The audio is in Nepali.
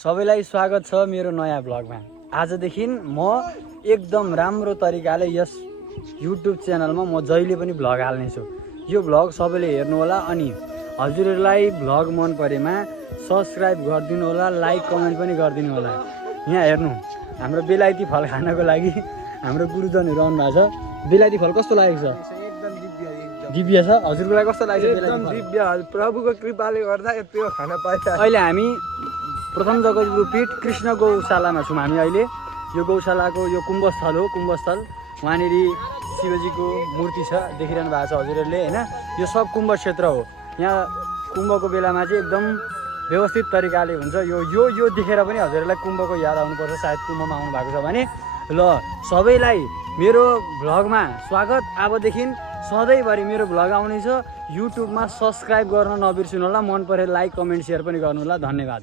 सबैलाई स्वागत छ मेरो नयाँ भ्लगमा। आजदेखि म एकदम राम्रो तरिकाले यस युट्युब च्यानलमा म जहिले पनि भ्लग हाल्नेछु। यो भ्लग सबैले हेर्नु होला अनि हजुरहरूलाई भ्लग मन परेमा सब्स्क्राइब गरिदिनु होला, लाइक कमेन्ट पनि गरिदिनु होला। यहाँ हेर्नु, हाम्रो बेलायती फल खानको लागि हाम्रो गुरुजनहरू आउनु भएको छ। बेलायती फल कस्तो लागेको छ? एकदम दिव्य, एकदम दिव्य छ। हजुरको लागि कस्तो लाग्छ? एकदम दिव्य, प्रभुको कृपाले गर्दा यति खान पाइन्छ। अहिले हामी प्रथम जगतगुरुपीठ कृष्ण गौशालामा छौँ। हामी अहिले यो गौशालाको यो कुम्भस्थल हो। कुम्भस्थल वहाँनिर शिवजीको मूर्ति छ, देखिरहनु भएको छ हजुरहरूले होइन। यो सब कुम्भ क्षेत्र हो। यहाँ कुम्भको बेलामा चाहिँ एकदम व्यवस्थित तरिकाले हुन्छ। यो देखेर पनि हजुरहरूलाई कुम्भको याद आउनुपर्छ, सायद कुम्भमा आउनु भएको छ भने। ल सबैलाई मेरो भ्लगमा स्वागत। अबदेखि सधैँभरि मेरो भ्लग आउनेछ। युट्युबमा सब्स्क्राइब गर्न नबिर्सिनु होला। मन परे लाइक कमेन्ट सेयर पनि गर्नु होला। धन्यवाद।